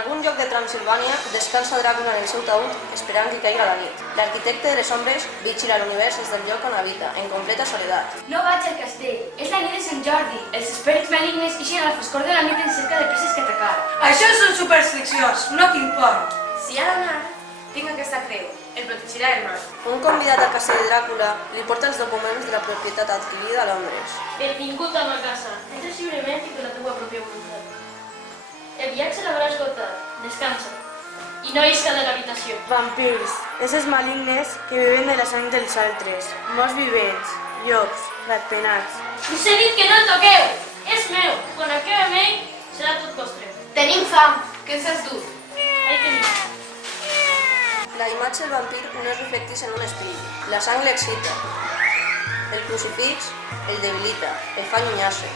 algun lloc de Transilvània descansa Dràcula en el seu taüt esperant que caigui la nit. L'arquitecte de les ombres vigila l'univers des del lloc on habita, en completa soledat. No vaig al castell. És la nit de Sant Jordi. Els esperits malignes ixen a la foscor de la nit en cerca de preses que atacar. Això són supersticions, no tinc por. Si ha d'anar, tinc aquesta creu. El protegirà el mal. Un convidat al castell de Dràcula li porta els documents de la propietat adquirida a Londres. Benvingut a ma casa. Entres lliurement i per la teva pròpia voluntat. El viatge l'haurà esgotat. Descansa. I no isca de l'habitació. Vampirs, éssers malignes que viven de la sang dels altres, morts vivents, llops, ratpenats. Us he dit que no el toqueu! És meu! Quan acabi amb ell, serà tot vostre. Tenim fam. Què ens has dut? Ahí teniu. La imatge del vampir no es reflecteix en un espill. La sang l'excita. El crucifix el debilita, el fa allunyar-se.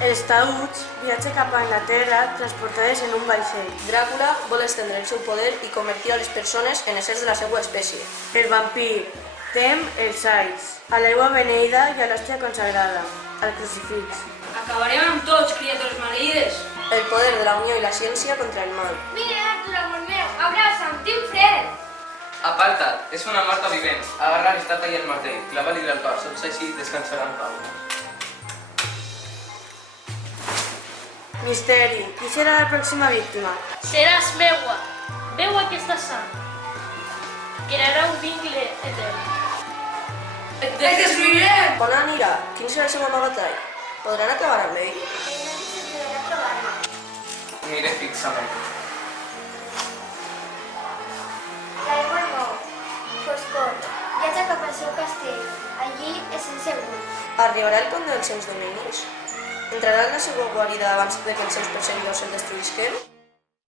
Els taüts viatgen cap a Anglaterra transportades en un vaixell. Dràcula vol estendre el seu poder i convertir a les persones en éssers de la seva espècie. El vampir tem els ais, a l'aigua beneïda i a l'hòstia consagrada, al crucifix. Acabarem amb tots, criatures maleïdes. El poder de la unió i la ciència contra el mal. Vine, Artur, amor meu. Abraça'm, tinc fred. Aparta't, és una morta vivent. Agarra l'estata i el martell, clava-li al cor, sols així descansarà en pau. Misteri, qui serà la pròxima víctima? Seràs meua. Veu aquesta sang. Crearà un vincle etern. Et destruirem! On anirà? Quin serà el seu amagatall? Podran acabar amb ell? Mire fixament. L'aigua mou, foscor, viatja cap al seu castell. Allí és insegur. Arribarà el pont dels seus dominis? Entrarà en la seva guarida abans de que els seus perseguidors el destruïsquen?